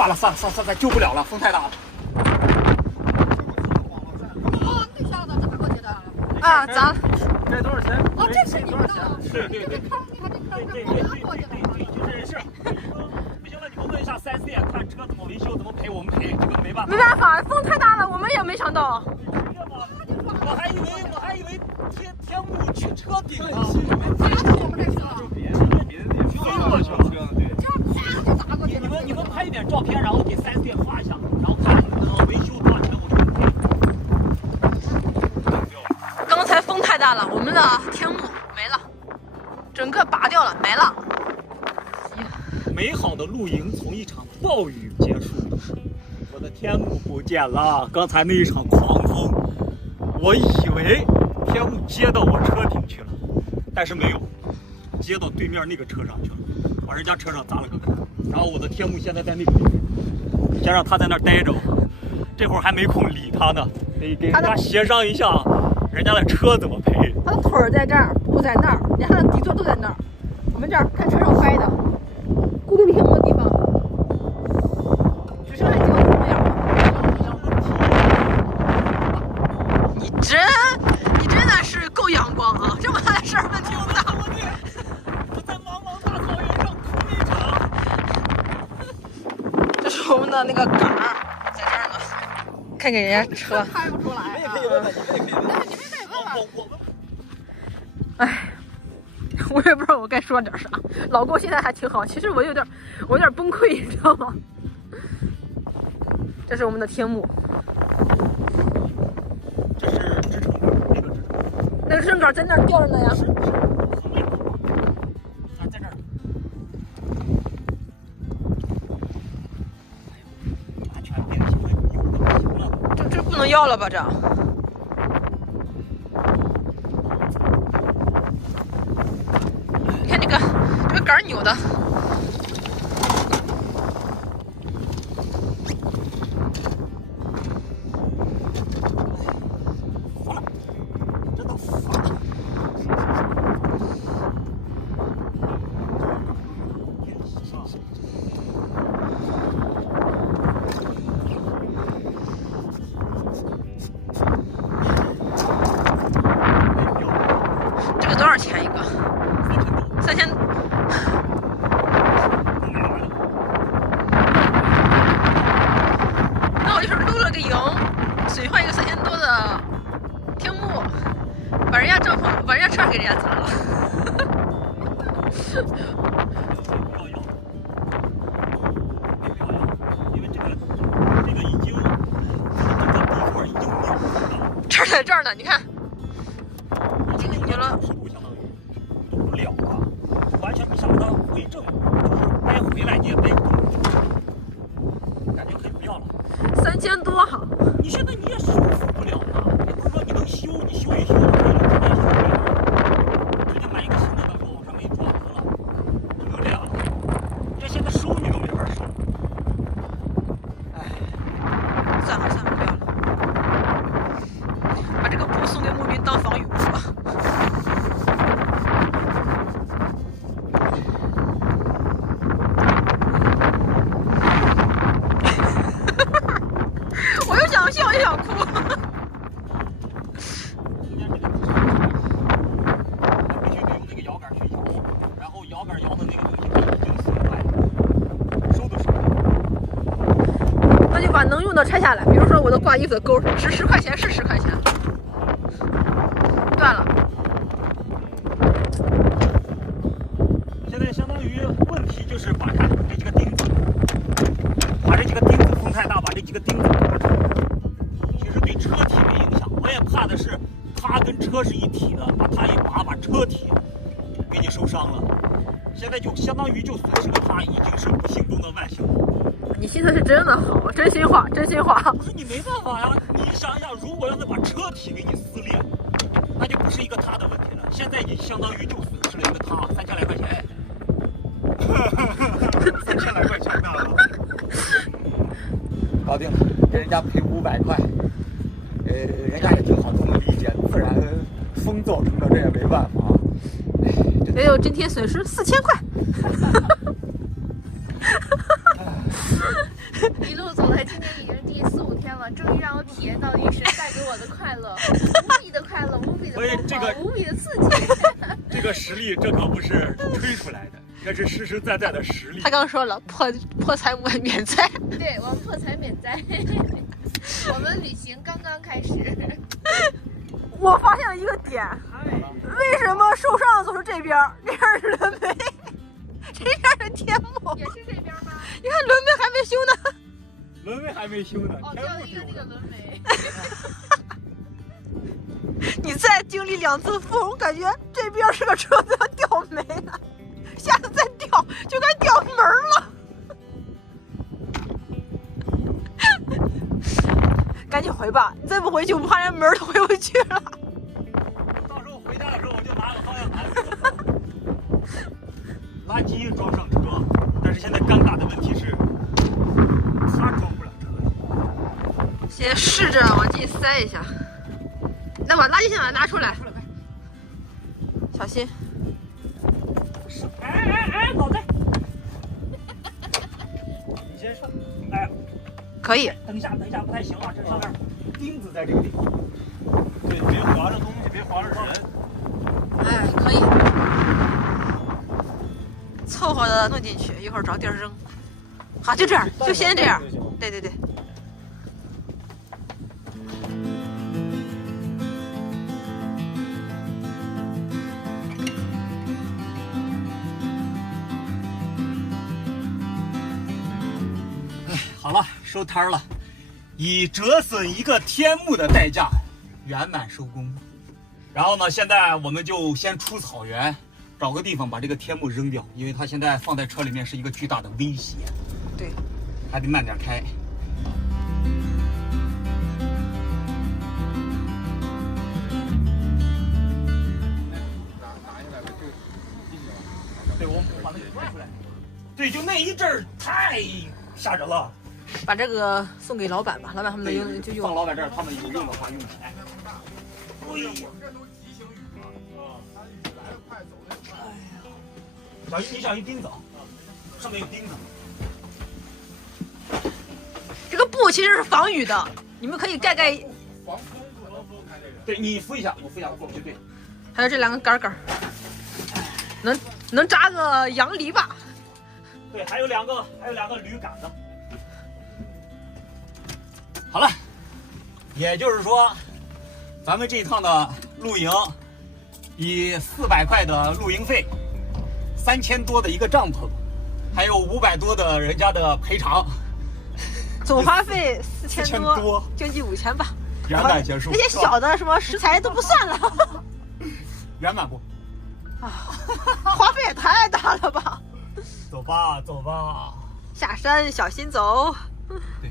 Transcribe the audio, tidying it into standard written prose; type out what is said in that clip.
算了，救不了了，风太大了。哦，那下子咋过去的？啊，咋？这多少钱？哦，这是你的。对，这个坑，你看这坑是我过去的。就是是。不行了，你们问一下4S店，看车怎么维修，怎么赔，我们赔，这个没办法。没办法，风太大了，我们也没想到。我还以为天幕去车顶了，砸到我们这车了。飞过去了。这样咵就砸过去了。你们拍一点照片，然后给4S店发一下，然后看维修多少钱，我就赔。刚才风太大了，我们的天幕没了，整个拔掉了，没了。美好的露营从一场暴雨结束，我的天幕不见了。刚才那一场狂风，我以为天幕接到我车顶去了，但是没有，接到对面那个车上去了，把人家车上砸了个坑。然后我的天幕现在在那个地方，先让他在那儿待着，这会儿还没空理他呢，得给人家协商一下，人家的车怎么赔。他的腿儿在这儿，布在那儿，连他的底座都在那儿。我们这儿看车上拍的，孤独天幕的地方，只剩下几个空眼了。你真的是够阳光啊！这么大的事儿，问题不大。我在茫茫大草原上哭一场。这是我们的那个杆儿，在这儿呢。看看人家车，拍不出来。你们也可以问问，你们也可以问。我们。哎，我也不知道我该说点啥。老公现在还挺好，其实我有点崩溃，你知道吗？这是我们的天幕。这是支撑杆，那个支撑杆在那儿吊着呢呀。啊，在这儿。完全变形了，扭的不行了。这不能要了吧？这。你看这个杆扭的。这个多少钱一个？3000。那我就是露了个营，损坏一个3000多的天幕，把人家帐篷、把人家车给人家砸了。因为这个已经，这个底座已经扭了。这在这儿呢，你看。已经扭了。动不了了，完全不想让它回正，就是掰回来你也掰不动，感觉可以不要了。3000多哈。你现在你也修复不了了，也不是说你能修，你修一修，你直接修不了，直接买一个新的，到时候往上面一装完了，就这样了。这现在收你都没法收。哎，算了，不要了，把这个布送给牧民当防雨布吧。我又想笑又想哭。必须得用那个摇杆去摇，然后摇杆摇的那个东西已经损坏了，收都收不了。那就把能用的拆下来，比如说我的挂衣服的钩，值10块钱是10块钱，断了。现在相当于问题就是把这几个钉子，风太大，把这几个钉子拔出来。其实对车体没影响，我也怕的是它跟车是一体的，把它一拔，把车体给你受伤了。现在就相当于就损失了它，已经是不幸中的万幸。你心思是真的好，真心话，真心话。不是你没办法呀，你想一想，如果要是把车体给你撕裂，那就不是一个他的问题了。现在你相当于就损失了一个他，3000来块钱。3000来块钱呢，搞定了，给人家赔500块。人家也挺好，都能理解，自然风造成的，这也没办法。也有今天损失4000块。一路走来，今年已经第4、5天了，终于让我体验到雨神带给我的快乐，无比的快乐，无比的所以这个无比的刺激。这个实力，这可不是吹出来的，这是实实在在的实力。他刚说了，破财免灾。对，我们破财免灾，我们旅行刚刚开始。我发现了一个点，为什么受伤的总是这边？这边是轮眉，这边是天幕。也是这边吗？你看轮眉还没修呢。轮眉还没修呢，哦，掉了一个那个轮眉。你再经历2次风，我感觉这边是个车子要掉没了，下次再掉就该掉门了。赶紧回吧，你再不回去，我怕连门都回不去了。到时候回家的时候，我就拿个方向盘，垃圾装上车。但是现在尴尬的问题是，他装不了车里。先试着往进塞一下，再把垃圾箱拿出来，小心。哎，脑袋！你先上，哎。可以，等一下，不太行了，这上面钉子在这个地方。对，别划着东西，别划着人。哎，可以，凑合的弄进去，一会儿找地儿扔。好，就这样，就先这样。对对对。好了，收摊了，以折损一个天幕的代价圆满收工。然后呢，现在我们就先出草原，找个地方把这个天幕扔掉，因为它现在放在车里面是一个巨大的威胁。对，还得慢点开。对，我把那个拽出来。对，就那一阵儿太吓人了。把这个送给老板吧，老板他们能用就用。放老板这儿，他们有用的话用起来。哎呀，这都急行雨了，它雨来得快，走得也快。哎呀，小心，你小心钉子，上面有钉子。这个布其实是防雨的，你们可以盖。防风可能不开这个。对，你扶一下，我扶一下，过不去。对。还有这2个杆儿，能扎个羊篱笆。对，还有两个铝杆子。好了，也就是说，咱们这一趟的露营，以400块的露营费，3000多的一个帐篷，还有500多的人家的赔偿，总花费4000多，经济5000吧，圆满结束。那些小的什么食材都不算了，圆满不？啊，花费也太大了吧！走吧，走吧，下山小心走。对。